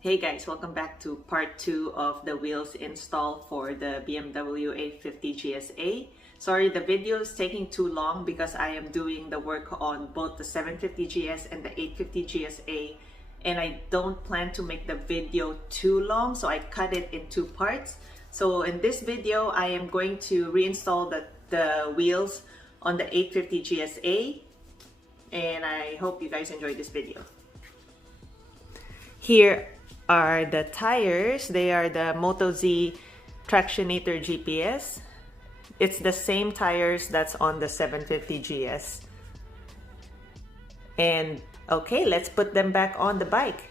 Hey guys, welcome back to part 2 of the wheels install for the BMW 850 GSA. Sorry, the video is taking too long because I am doing the work on both the 750 GS and the 850 GSA, and I don't plan to make the video too long, so I cut it in 2 parts. So in this video, I am going to reinstall the wheels on the 850 GSA, and I hope you guys enjoy this video. Here are the tires. They are the Moto Z Tractionator GPS. It's the same tires that's on the 750 GS. And okay, let's put them back on the bike.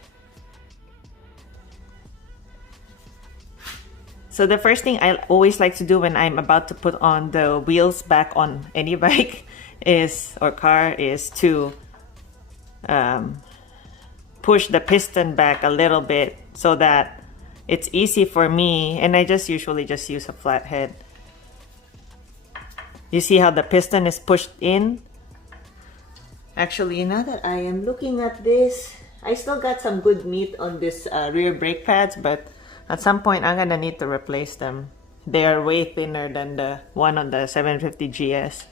So the first thing I always like to do when I'm about to put on the wheels back on any bike or car is to push the piston back a little bit so that it's easy for me, and I usually just use a flat head. You see how the piston is pushed in? Actually, now that I am looking at this, I still got some good meat on this rear brake pads, but at some point I'm gonna need to replace them. They are way thinner than the one on the 750 GS.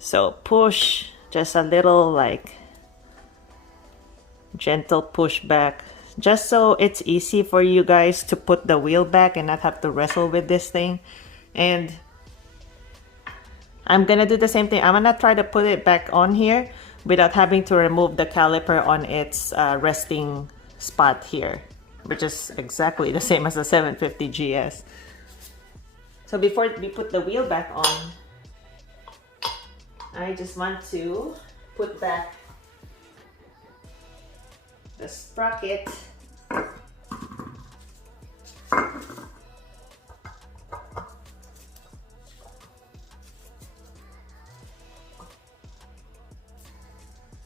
So push just a little, like gentle push back, just so it's easy for you guys to put the wheel back and not have to wrestle with this thing. And I'm gonna do the same thing. I'm gonna try to put it back on here without having to remove the caliper on its resting spot here, which is exactly the same as the 750 GS. So before we put the wheel back on, I just want to put back the sprocket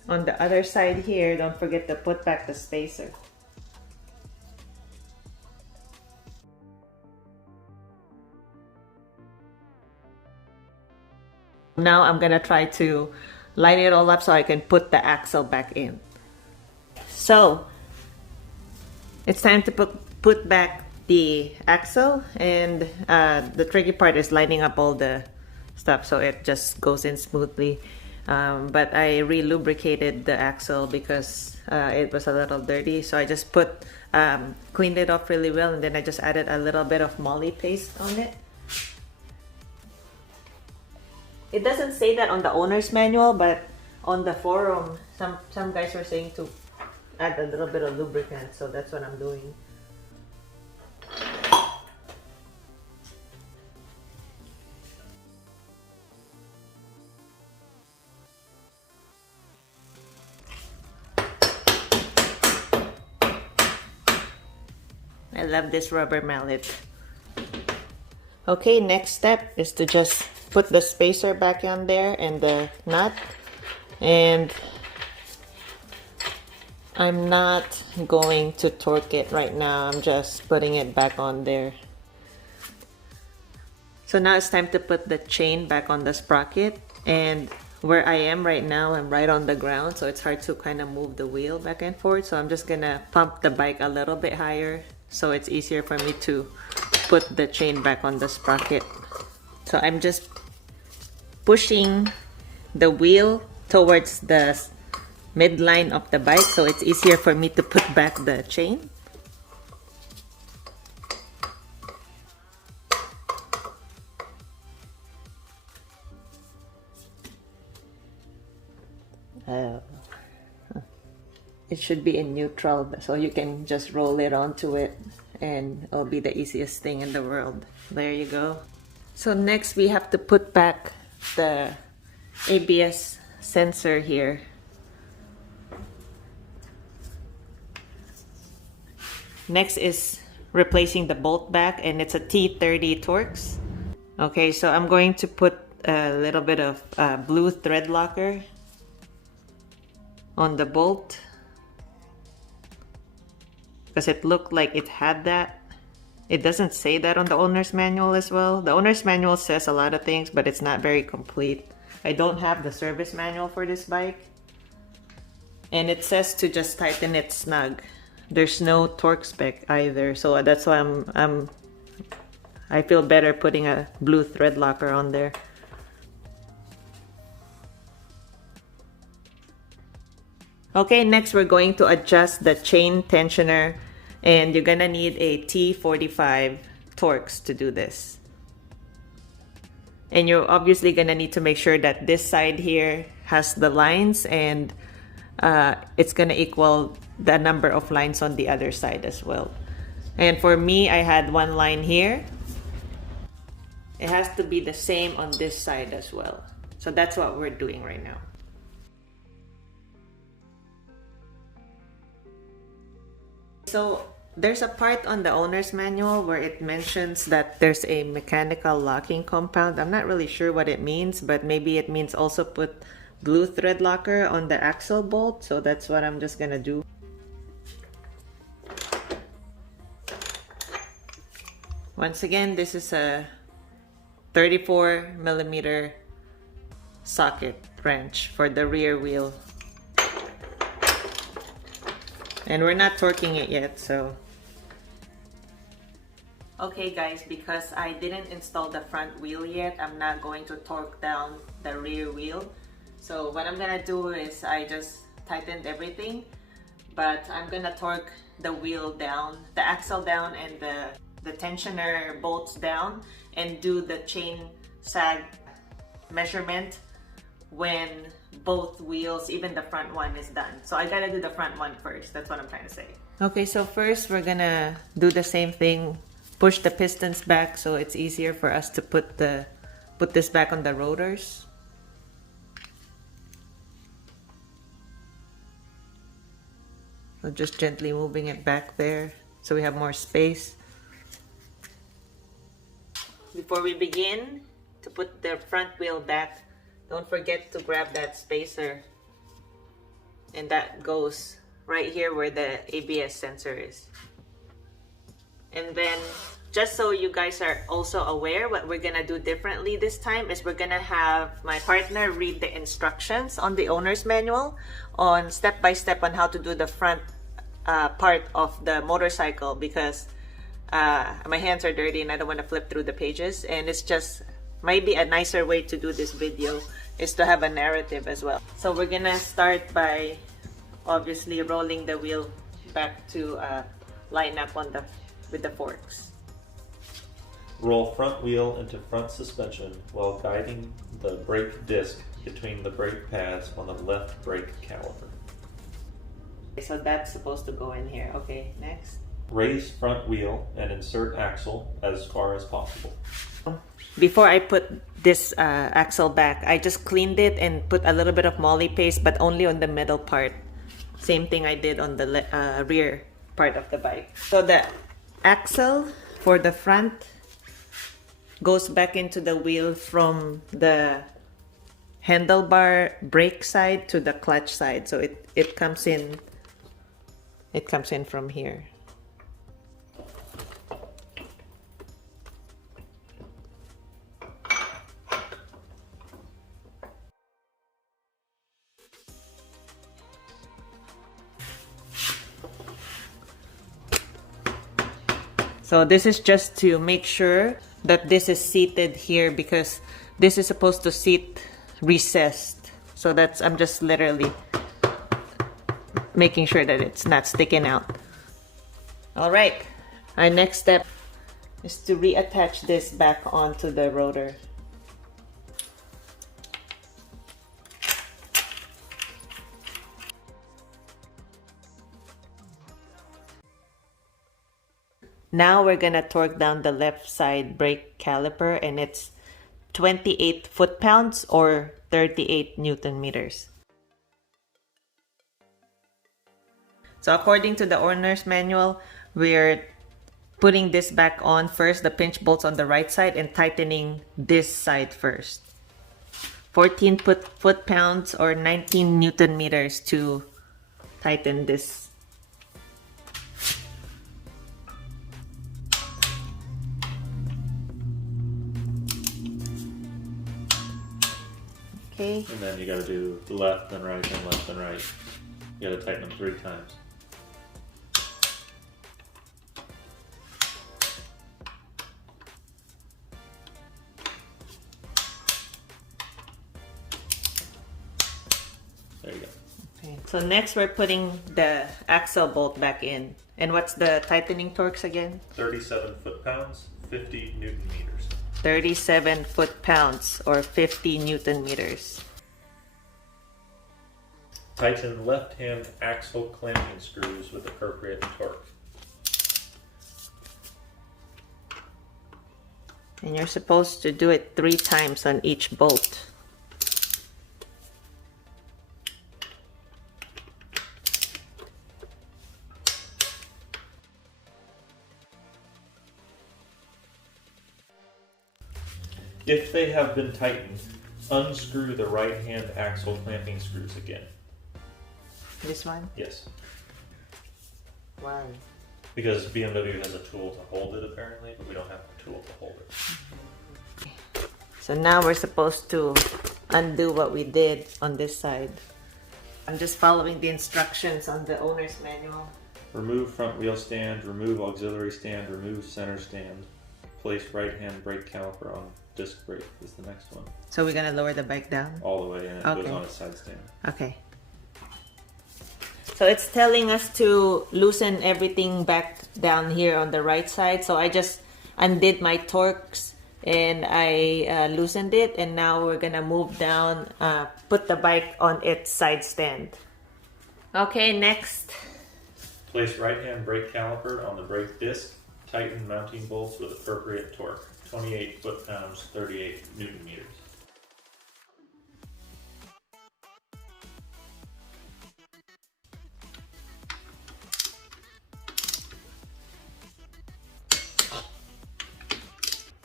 on the other side here. Don't forget to put back the spacer. Now I'm gonna try to line it all up so I can put the axle back in. So it's time to put back the axle, and the tricky part is lining up all the stuff so it just goes in smoothly. But I re-lubricated the axle because it was a little dirty, so I just cleaned it off really well, and then I just added a little bit of moly paste on it. It doesn't say that on the owner's manual, but on the forum some guys were saying to add a little bit of lubricant, so that's what I'm doing. I love this rubber mallet. Okay, next step is to just put the spacer back on there and the nut, and I'm not going to torque it right now. I'm just putting it back on there. So now it's time to put the chain back on the sprocket, and where I am right now, I'm right on the ground, so it's hard to kind of move the wheel back and forth. So I'm just gonna pump the bike a little bit higher so it's easier for me to put the chain back on the sprocket. So I'm just pushing the wheel towards the midline of the bike so it's easier for me to put back the chain. It should be in neutral, so you can just roll it onto it and it'll be the easiest thing in the world. There you go. So next we have to put back the ABS sensor here. Next is replacing the bolt back, and it's a T30 Torx. Okay, so I'm going to put a little bit of blue thread locker on the bolt because it looked like it had that. It doesn't say that on the owner's manual as well. The owner's manual says a lot of things, but it's not very complete. I don't have the service manual for this bike. And it says to just tighten it snug. There's no torque spec either, so that's why I feel better putting a blue thread locker on there. Okay, next we're going to adjust the chain tensioner, and you're gonna need a T45 Torx to do this. And you're obviously gonna need to make sure that this side here has the lines, and it's gonna equal the number of lines on the other side as well. And for me, I had one line here. It has to be the same on this side as well. So that's what we're doing right now. So there's a part on the owner's manual where it mentions that there's a mechanical locking compound. I'm not really sure what it means, but maybe it means also put blue thread locker on the axle bolt. So that's what I'm just gonna do. Once again, this is a 34mm socket wrench for the rear wheel. And we're not torquing it yet, so. Okay guys, because I didn't install the front wheel yet, I'm not going to torque down the rear wheel. So what I'm gonna do is I just tightened everything, but I'm gonna torque the wheel down, the axle down, and the tensioner bolts down, and do the chain sag measurement when both wheels, even the front one, is done. So I gotta do the front one first. That's what I'm trying to say. Okay, so first we're gonna do the same thing. Push the pistons back so it's easier for us to put this back on the rotors. So just gently moving it back there so we have more space. Before we begin to put the front wheel back, don't forget to grab that spacer, and that goes right here where the ABS sensor is. And then, just so you guys are also aware, what we're gonna do differently this time is we're gonna have my partner read the instructions on the owner's manual on step by step on how to do the front part of the motorcycle, because my hands are dirty and I don't want to flip through the pages, and it's just maybe a nicer way to do this video is to have a narrative as well. So we're gonna start by obviously rolling the wheel back to line up on with the forks. Roll front wheel into front suspension while guiding the brake disc between the brake pads on the left brake caliper. So that's supposed to go in here. Okay, next. Raise front wheel and insert axle as far as possible. Before I put this axle back, I just cleaned it and put a little bit of moly paste, but only on the middle part. Same thing I did on the rear part of the bike. So the axle for the front goes back into the wheel from the handlebar brake side to the clutch side. So it comes in from here. So this is just to make sure that this is seated here, because this is supposed to seat recessed. So I'm just literally making sure that it's not sticking out. All right, our next step is to reattach this back onto the rotor. Now we're gonna torque down the left side brake caliper, and it's 28 foot-pounds or 38 Newton meters. So according to the owner's manual, we're putting this back on first, the pinch bolts on the right side, and tightening this side first. 14 foot-pounds or 19 Newton meters to tighten this. Okay. And then you gotta do left and right and left and right. You gotta tighten them 3 times. There you go. Okay. So next we're putting the axle bolt back in. And what's the tightening torques again? 37 foot-pounds, 50 Newton meters. 37 foot-pounds or 50 Newton meters. Tighten left-hand axle clamping screws with appropriate torque. And you're supposed to do it 3 times on each bolt. If they have been tightened, unscrew the right-hand axle clamping screws again. This one? Yes. Wow. Because BMW has a tool to hold it apparently, but we don't have a tool to hold it. So now we're supposed to undo what we did on this side. I'm just following the instructions on the owner's manual. Remove front wheel stand, remove auxiliary stand, remove center stand. Place right-hand brake caliper on disc brake is the next one. So we're gonna lower the bike down? All the way, and it Okay. goes on its side stand. Okay. So it's telling us to loosen everything back down here on the right side. So I just undid my torques and I loosened it, and now we're gonna move down, put the bike on its side stand. Okay, next. Place right-hand brake caliper on the brake disc. Tighten mounting bolts with appropriate torque. 28 foot-pounds, 38 Newton meters.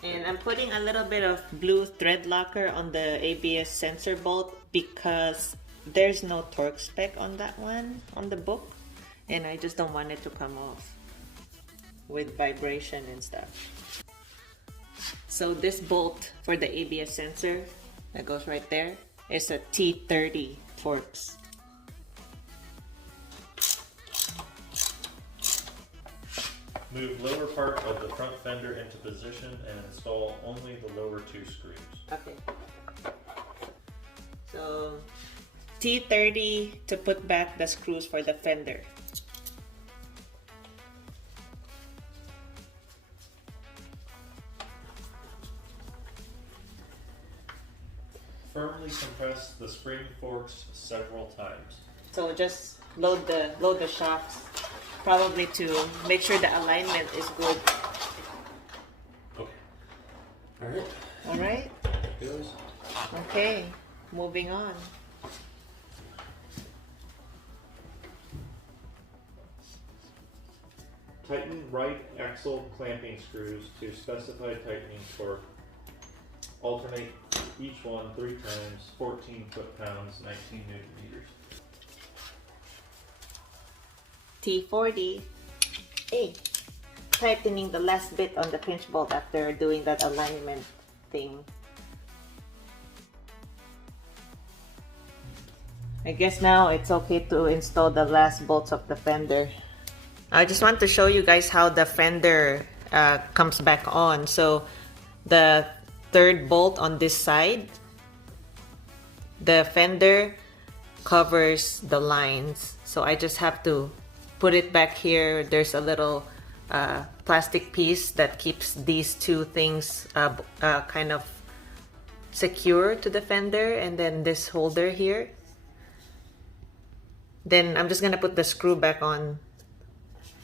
And I'm putting a little bit of blue thread locker on the ABS sensor bolt because there's no torque spec on that one on the book, and I just don't want it to come off with vibration and stuff. So this bolt for the ABS sensor that goes right there is a T30 Torx. Move lower part of the front fender into position and install only the lower 2 screws. Okay. So T30 to put back the screws for the fender. Firmly compress the spring forks several times. So just load the shafts, probably to make sure the alignment is good. Okay. Alright. All right. There it goes. Okay. Moving on. Tighten right axle clamping screws to specified tightening torque. Alternate each one 3 times, 14 foot-pounds, 19 Newton meters. T40. Hey, tightening the last bit on the pinch bolt after doing that alignment thing. I guess now it's okay to install the last bolts of the fender. I just want to show you guys how the fender comes back on. So the third bolt on this side, the fender covers the lines. So I just have to put it back here. There's a little plastic piece that keeps these two things kind of secure to the fender, and then this holder here. Then I'm just gonna put the screw back on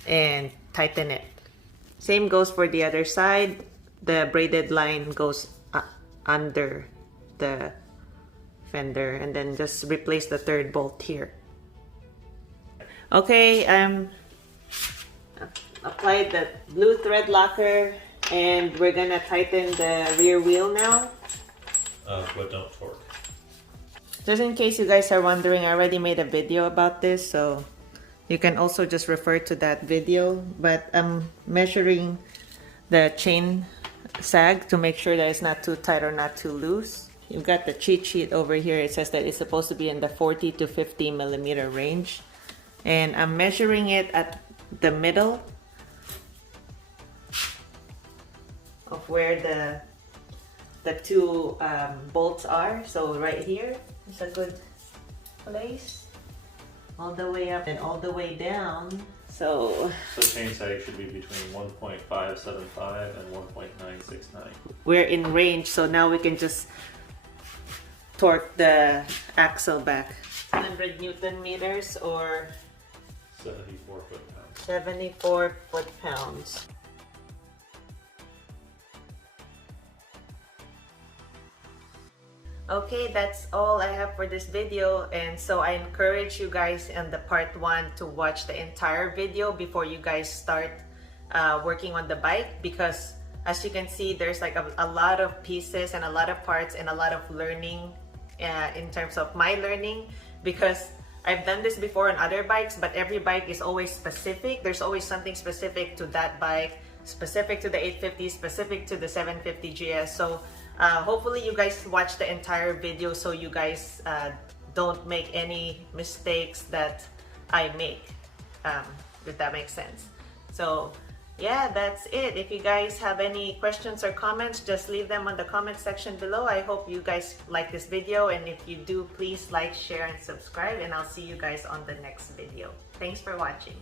and tighten it. Same goes for the other side. The braided line goes under the fender, and then just replace the third bolt here. Okay, applied the blue thread locker, and we're gonna tighten the rear wheel now. But don't torque. Just in case you guys are wondering, I already made a video about this, so you can also just refer to that video. But I'm measuring the chain sag to make sure that it's not too tight or not too loose. You've got the cheat sheet over here. It says that it's supposed to be in the 40 to 50 millimeter range. And I'm measuring it at the middle of where the two bolts are. So right here is a good place. All the way up and all the way down. So chain sag should be between 1.575 and 1.969. we're in range, so now we can just torque the axle back. 100 Newton meters or 74 foot-pounds. 74 foot-pounds. Okay, that's all I have for this video, and so I encourage you guys in the part 1 to watch the entire video before you guys start working on the bike, because as you can see, there's like a lot of pieces and a lot of parts and a lot of learning in terms of my learning, because I've done this before on other bikes, but every bike is always specific. There's always something specific to that bike, specific to the 850, specific to the 750 GS. So hopefully you guys watch the entire video so you guys don't make any mistakes that I make, if that makes sense. So yeah, that's it. If you guys have any questions or comments, just leave them on the comment section below. I hope you guys like this video, and if you do, please like, share, and subscribe, and I'll see you guys on the next video. Thanks for watching.